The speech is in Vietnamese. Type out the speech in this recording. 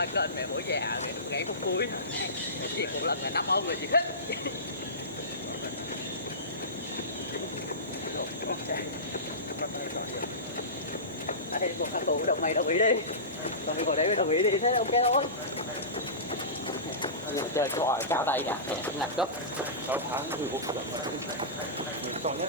mai kênh mẹ mỗi già để được ngày phút cuối chỉ một lần là 5 ông rồi chị hết. Đây một thằng cụ đồng mày đồng ý đi, còn đi vào đấy đồng ý đi, thế ok thôi. Chơi trò cao tay cả cũng làm cấp 6 tháng thì cũng to nhất.